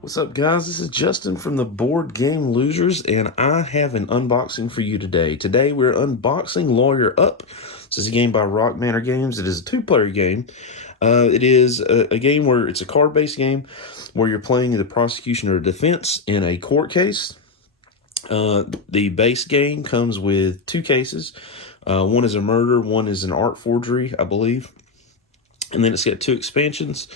What's up, guys? This is Justin from the Board Game Losers, and I have an unboxing for you today. Today we're unboxing Lawyer Up. This is a game by Rock Manor Games. It is a two-player game. It is a game where it's a card-based game where you're playing the prosecution or defense in a court case. The base game comes with two cases. One is a murder, one is an art forgery, I believe. And then it's got two expansions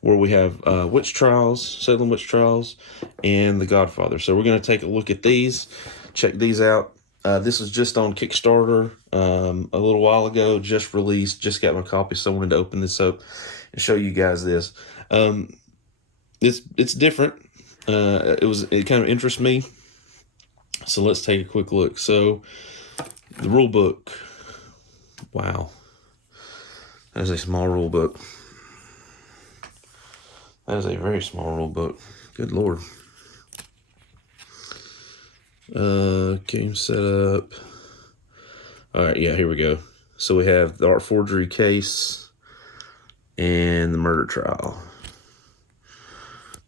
where we have Witch Trials, Salem Witch Trials, and the Godfather. So we're going to take a look at these, check these out. This was just on Kickstarter a little while ago, just released, just got my copy, so I wanted to open this up and show you guys this. It's different. It kind of interests me. So let's take a quick look. So the rule book. Wow. That is a small rule book. That is a very small rule book. Good Lord. Game setup. Alright, yeah, here we go. So we have the art forgery case and the murder trial.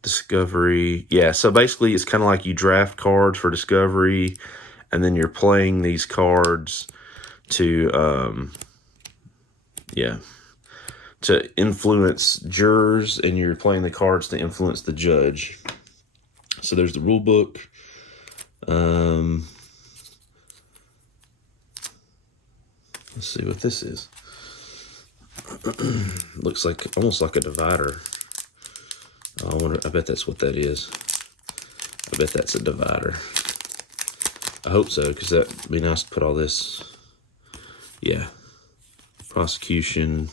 Discovery. Yeah, so basically it's kind of like you draft cards for discovery, and then you're playing these cards to, to influence jurors, and you're playing the cards to influence the judge. So there's the rule book. Let's see what this is. Looks like almost like a divider. I bet that's what that is. I bet that's a divider. I hope so, because that'd be nice to put all this. Yeah. Prosecution,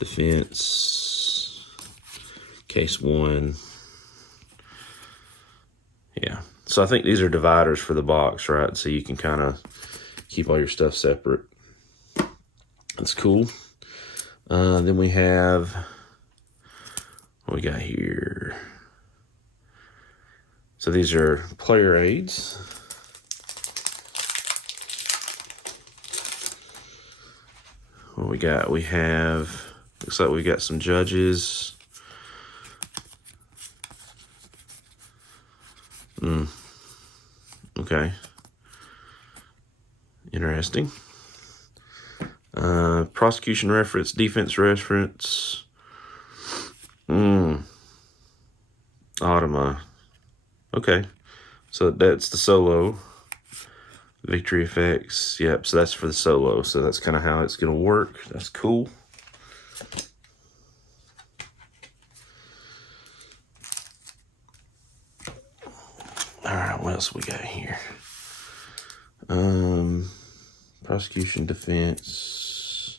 defense, case one. Yeah. So I think these are dividers for the box, right? So you can kind of keep all your stuff separate. That's cool. Then we have, what we got here? So these are player aids. What we got? We have, looks like we got some judges. Okay. Interesting. Prosecution reference, defense reference. Automa. Okay. So that's the solo. Victory effects. Yep, so that's for the solo. So that's kind of how it's going to work. That's cool. All right, what else we got here? Prosecution, defense.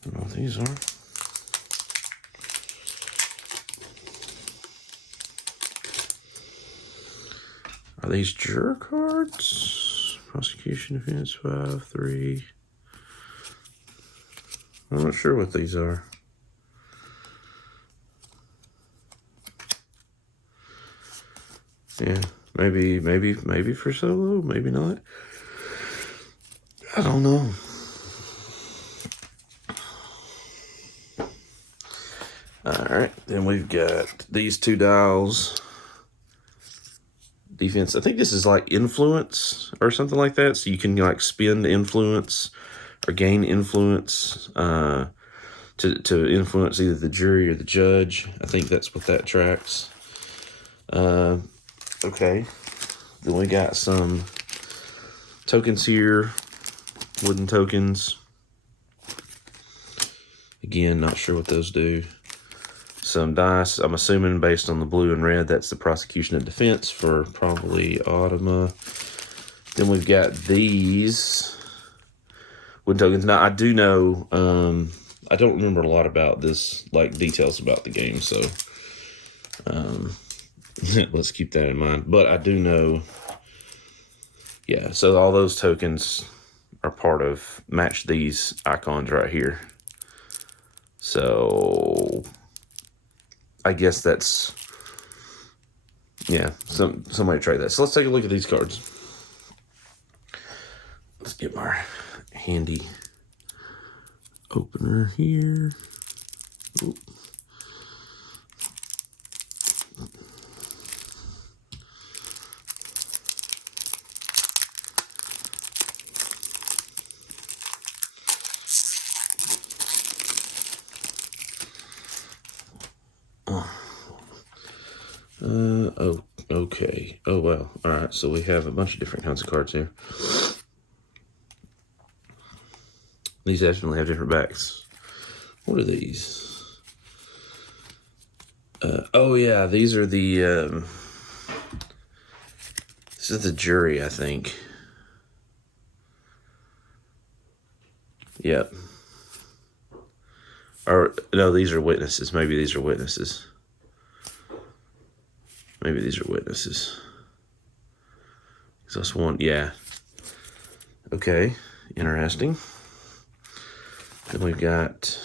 I don't know what these are. Are these juror cards? Prosecution, defense, 5, 3. I'm not sure what these are. Yeah, maybe for solo, maybe not. I don't know. All right, then we've got these two dials. Defense, I think this is like influence or something like that. So you can like spend influence or gain influence to influence either the jury or the judge. I think that's what that tracks. Okay, then we got some tokens here, wooden tokens. Again, not sure what those do. Some dice, I'm assuming based on the blue and red, that's the prosecution and defense for probably Automa. Then we've got these wooden tokens. Now, I do know, I don't remember a lot about this, like details about the game, so let's keep that in mind. But I do know, yeah, so all those tokens are part of, match these icons right here. So I guess that's, yeah, somebody tried that. So let's take a look at these cards. handy opener here. Ooh. Oh, okay. Oh, well. All right, so we have a bunch of different kinds of cards here. These definitely have different backs. What are these? Oh, yeah, these are the, this is the jury, I think. Yep. Or, no, these are witnesses. Maybe these are witnesses. Maybe these are witnesses. That's one, yeah. Okay, interesting. Then we've got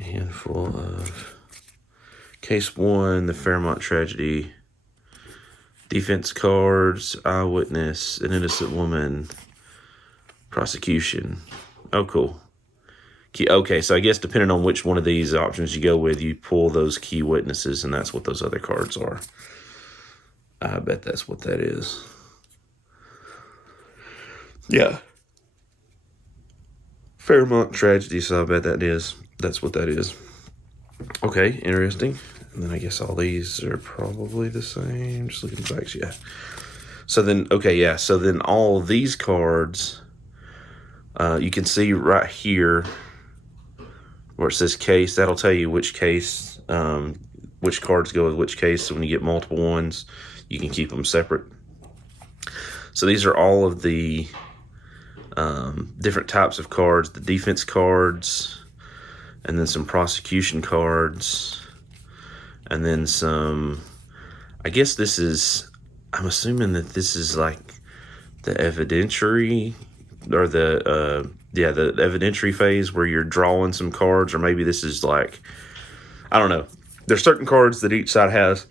a handful of case one, the Fairmont tragedy, defense cards, eyewitness, an innocent woman, prosecution. Oh, cool. Okay, so I guess depending on which one of these options you go with, you pull those key witnesses, and that's what those other cards are. I bet that's what that is. Yeah. Fairmont tragedy, so I bet that's what that is. Okay, interesting. And then I guess all these are probably the same. Just looking at the backs, yeah. So then, okay, yeah. So then all these cards, you can see right here where it says case. That'll tell you which case, which cards go with which case. So when you get multiple ones, you can keep them separate. So these are all of the different types of cards, the defense cards, and then some prosecution cards, and then some, I guess this is, I'm assuming that this is like the evidentiary, or the evidentiary phase where you're drawing some cards, or maybe this is like, I don't know. There's certain cards that each side has,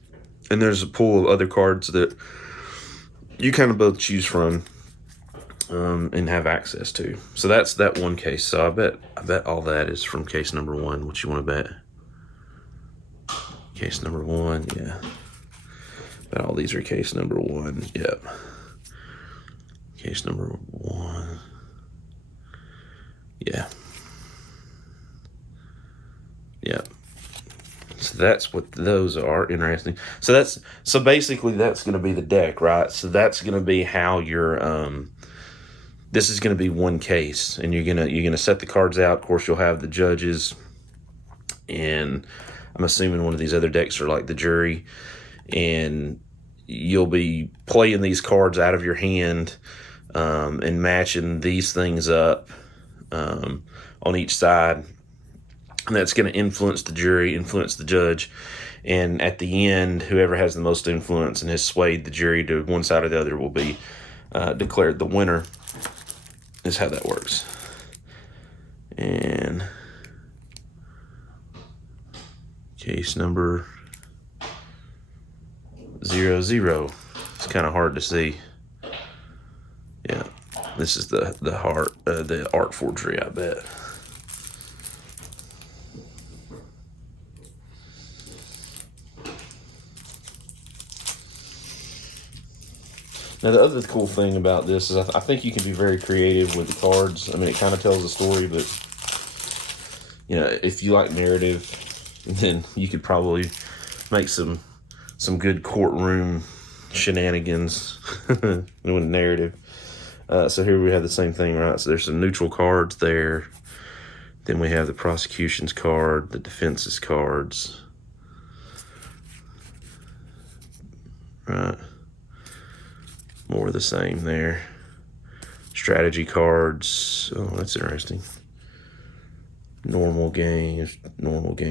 and there's a pool of other cards that you kind of both choose from and have access to. So that's that one case. So I bet all that is from case number one. What you want to bet? Case number one, yeah. Bet all these are case number one. Yep. Case number one. Yeah. Yep. So that's what those are. Interesting. So basically that's going to be the deck, right? So that's going to be how your this is going to be one case, and you're gonna set the cards out. Of course, you'll have the judges, and I'm assuming one of these other decks are like the jury, and you'll be playing these cards out of your hand and matching these things up on each side. And that's going to influence the jury, influence the judge. And at the end, whoever has the most influence and has swayed the jury to one side or the other will be declared the winner, is how that works. And case number 00. It's kind of hard to see. Yeah, this is the art forgery, I bet. Now, the other cool thing about this is I think you can be very creative with the cards. I mean, it kind of tells a story, but, you know, if you like narrative, then you could probably make some good courtroom shenanigans with narrative. So here we have the same thing, right? So there's some neutral cards there. Then we have the prosecution's card, the defense's cards. Right. More of the same there. Strategy cards. Oh, that's interesting. Normal games,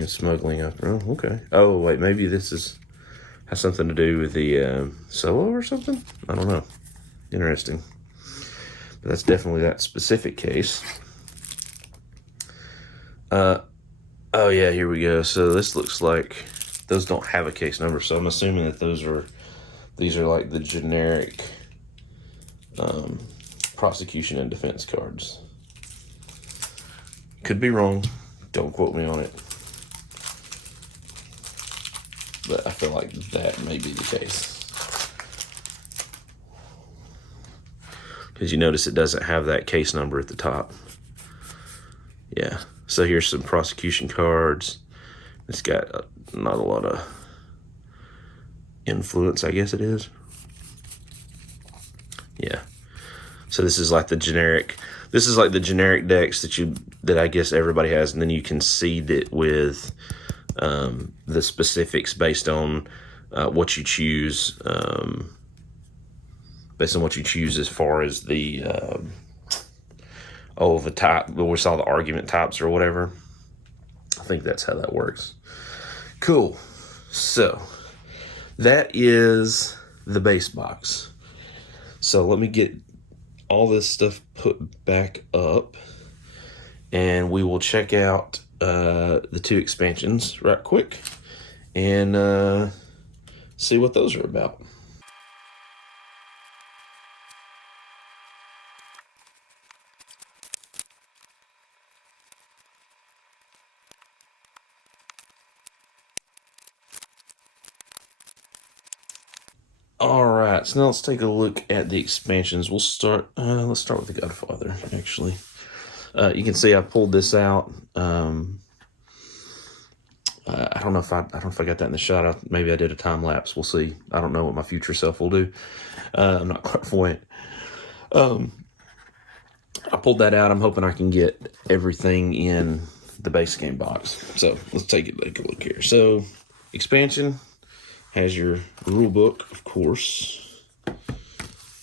smuggling. Oh, okay. Oh, wait, maybe this has something to do with the solo or something? I don't know. Interesting. But that's definitely that specific case. Oh, yeah, here we go. So this looks like those don't have a case number, so I'm assuming that these are like the generic prosecution and defense cards. Could be wrong. Don't quote me on it. But I feel like that may be the case. Because you notice it doesn't have that case number at the top. Yeah. So here's some prosecution cards. It's got not a lot of influence, I guess it is. Yeah. So this is like the generic. This is like the generic decks that I guess everybody has, and then you can seed it with the specifics based on what you choose. Based on what you choose as far as the the type. We saw the argument types or whatever. I think that's how that works. Cool. So that is the base box. So let me get all this stuff put back up, and we will check out the 2 expansions right quick and see what those are about. All right, so now let's take a look at the expansions. We'll start. Let's start with the Godfather. Actually, you can see I pulled this out. I don't know if I got that in the shot. Maybe I did a time lapse. We'll see. I don't know what my future self will do. I'm not quite fluent. I pulled that out. I'm hoping I can get everything in the base game box. So let's take a look here. So expansion has your rule book, of course.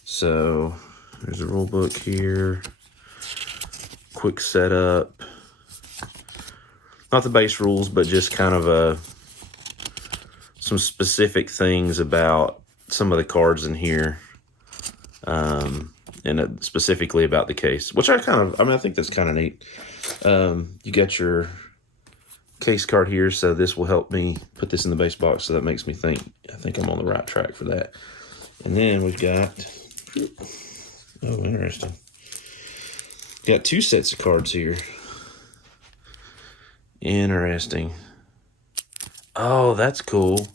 So there's a rule book here. Quick setup. Not the base rules, but just kind of some specific things about some of the cards in here. And specifically about the case, which I think that's kind of neat. You got your case card here, so this will help me put this in the base box, so that makes me think I'm on the right track for that. And then we've got, oh, interesting. Got 2 sets of cards here. Interesting. Oh, that's cool.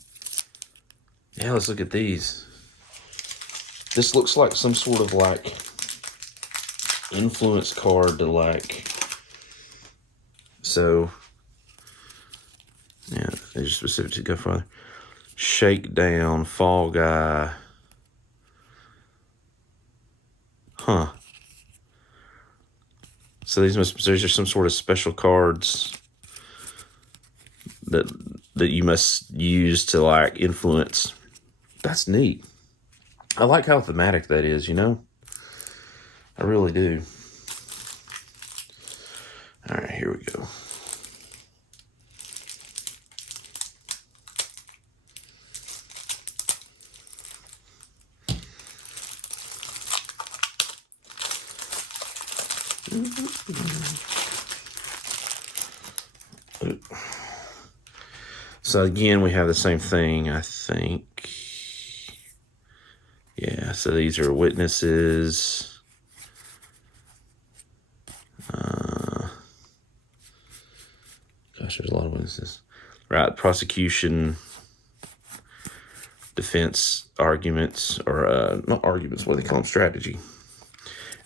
Yeah, let's look at these. This looks like some sort of like influence card to like, so yeah, they're specific to Godfather. Shakedown, Fall Guy. Huh. So these are some sort of special cards that you must use to like influence. That's neat. I like how thematic that is, you know? I really do. All right, here we go. So again, we have the same thing, I think. Yeah, so these are witnesses. Gosh, there's a lot of witnesses. Right, prosecution, defense arguments, or not arguments, what do they call them? Strategy.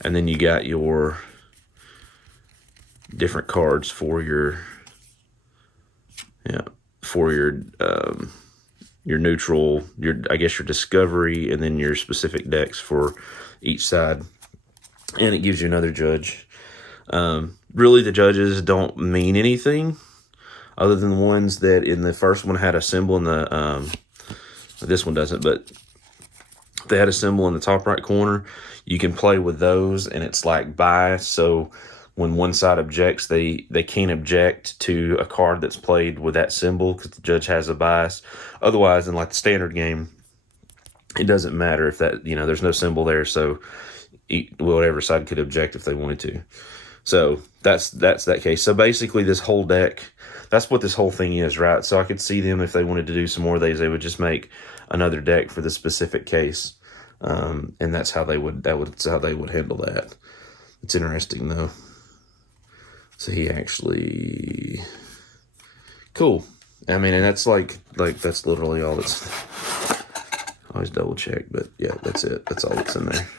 And then you got your different cards for your, your neutral, I guess your discovery, and then your specific decks for each side. And it gives you another judge. Really, the judges don't mean anything other than the ones that in the first one had a symbol in the, this one doesn't, but they had a symbol in the top right corner. You can play with those, and it's like bias. So when one side objects, they can't object to a card that's played with that symbol because the judge has a bias. Otherwise, in like the standard game, it doesn't matter if that, there's no symbol there. So whatever side could object if they wanted to. So that's that case. So basically this whole deck, that's what this whole thing is, right? So I could see them, if they wanted to do some more of these, they would just make another deck for the specific case. And that's how that's how they would handle that. It's interesting though. So he actually, cool. I mean, and that's like that's literally all it's. Always double check, but yeah, that's it. That's all that's in there.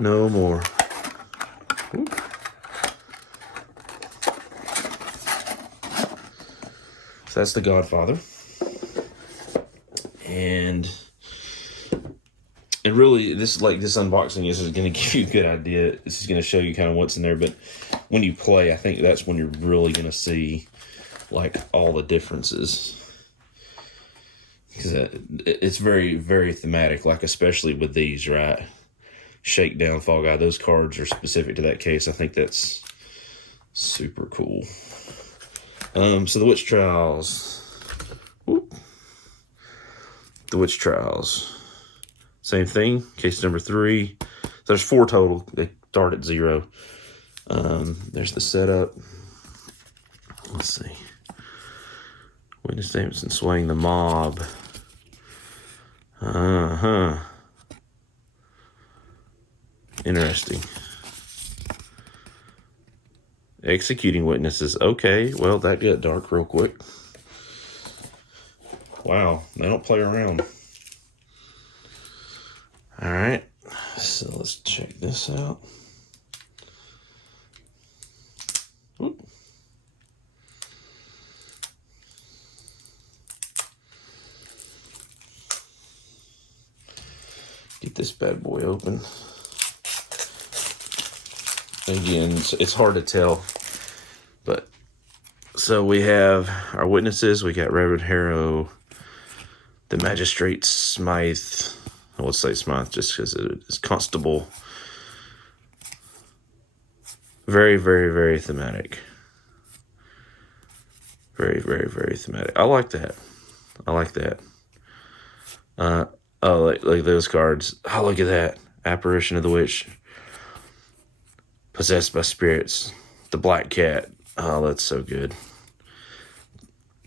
No more. Ooh. So that's the Godfather. And really, this unboxing is going to give you a good idea. This is going to show you kind of what's in there. But when you play, I think that's when you're really going to see like all the differences. Because it's very, very thematic, like especially with these, right? Shakedown, Fall Guy, those cards are specific to that case. I think that's super cool. So the Witch Trials. Whoop. The Witch Trials. Same thing, case number 3. So there's 4 total. They start at 0. There's the setup. Let's see. Witness statements and swaying the mob. Interesting. Executing witnesses. Okay, well, that got dark real quick. Wow, they don't play around. All right, so let's check this out. Oop. Get this bad boy open. Again, it's hard to tell, but so we have our witnesses. We got Reverend Harrow, the Magistrate Smythe. I would say Smythe just because it's Constable. Very, very, very thematic. Very, very, very thematic. I like that. I like that. Oh, like those cards. Oh, look at that. Apparition of the Witch. Possessed by Spirits. The Black Cat. Oh, that's so good.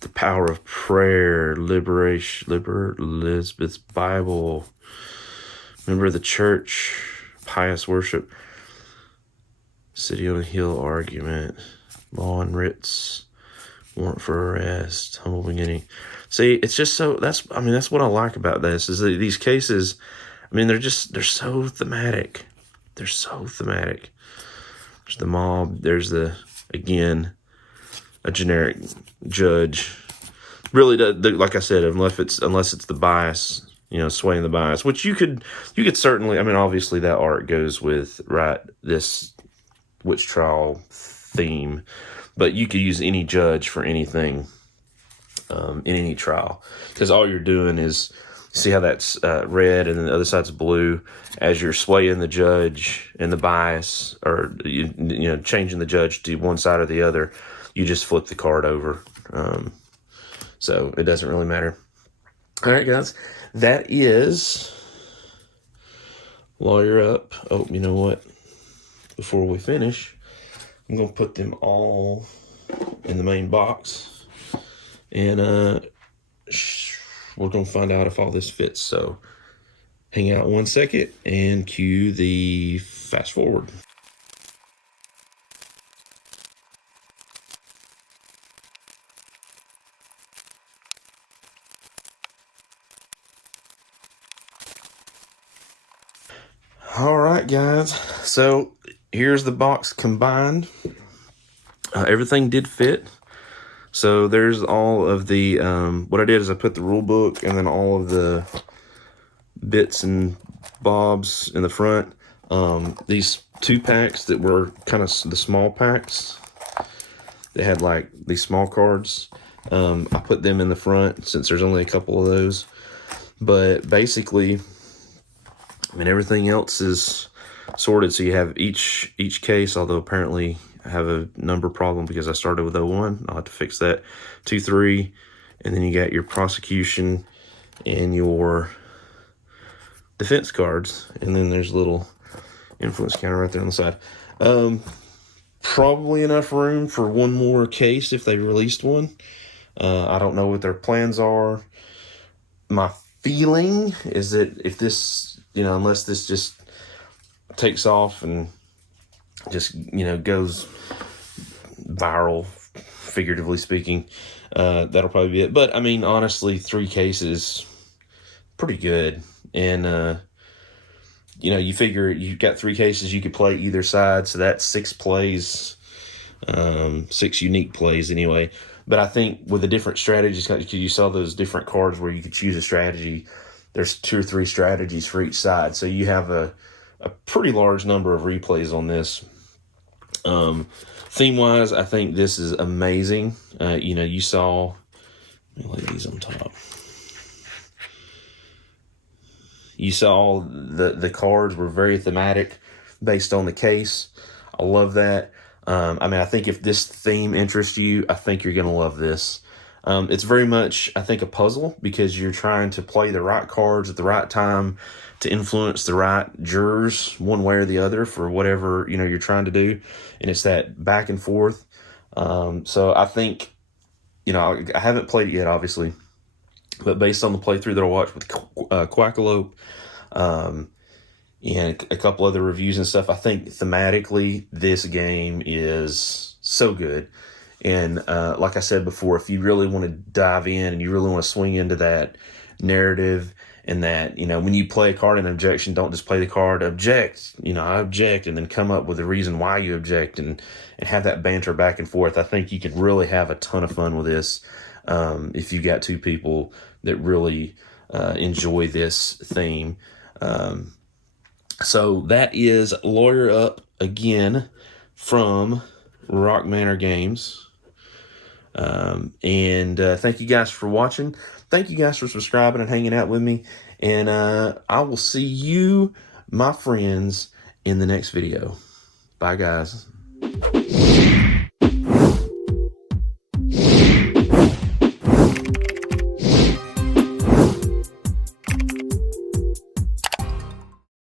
The Power of Prayer. Elizabeth's Bible. Member of the Church. Pious Worship. City on a Hill Argument. Law and Writs. Warrant for Arrest. Humble Beginning. See, it's just so, that's what I like about this, is that these cases, I mean, they're so thematic. They're so thematic. There's the mob. There's again, a generic judge. Really, like I said, unless it's the bias, swaying the bias, which you could certainly, I mean, obviously that art goes with, right, this witch trial theme, but you could use any judge for anything. In any trial, because all you're doing is, see how that's red and then the other side's blue. As you're swaying the judge and the bias, or changing the judge to one side or the other, you just flip the card over. So it doesn't really matter. All right, guys, that is Lawyer Up. Oh, you know what? Before we finish, I'm gonna put them all in the main box. And we're going to find out if all this fits. So hang out 1 second and cue the fast forward. All right, guys. So here's the box combined. Everything did fit. So there's all of the, what I did is I put the rule book and then all of the bits and bobs in the front. These 2 packs that were kind of the small packs, they had like these small cards. I put them in the front since there's only a couple of those. But basically, I mean, everything else is sorted. So you have each case, although apparently I have a number problem because I started with 01. I'll have to fix that. 2, 3, and then you got your prosecution and your defense cards, and then there's a little influence counter right there on the side. Probably enough room for one more case if they released one. I don't know what their plans are. My feeling is that if this, unless this just takes off and just, goes viral, figuratively speaking, that'll probably be it. But I mean, honestly, 3 cases, pretty good. And, you figure you've got 3 cases you could play either side, so that's 6 plays, 6 unique plays anyway. But I think with the different strategies, because you saw those different cards where you could choose a strategy, there's 2 or 3 strategies for each side. So you have a pretty large number of replays on this. Theme-wise, I think this is amazing. You saw, let me lay these on top. You saw the cards were very thematic based on the case. I love that. I think if this theme interests you, I think you're going to love this. It's very much, I think, a puzzle because you're trying to play the right cards at the right time to influence the right jurors one way or the other for whatever, you're trying to do. And it's that back and forth. So I think, I haven't played it yet, obviously. But based on the playthrough that I watched with Quackalope, and a couple other reviews and stuff, I think thematically this game is so good. And like I said before, if you really want to dive in and you really want to swing into that narrative and that, when you play a card in objection, don't just play the card, object, I object, and then come up with a reason why you object and have that banter back and forth. I think you could really have a ton of fun with this if you got 2 people that really enjoy this theme. So that is Lawyer Up again from Rock Manor Games. And thank you guys for watching. Thank you guys for subscribing and hanging out with me. And I will see you, my friends, in the next video. Bye, guys.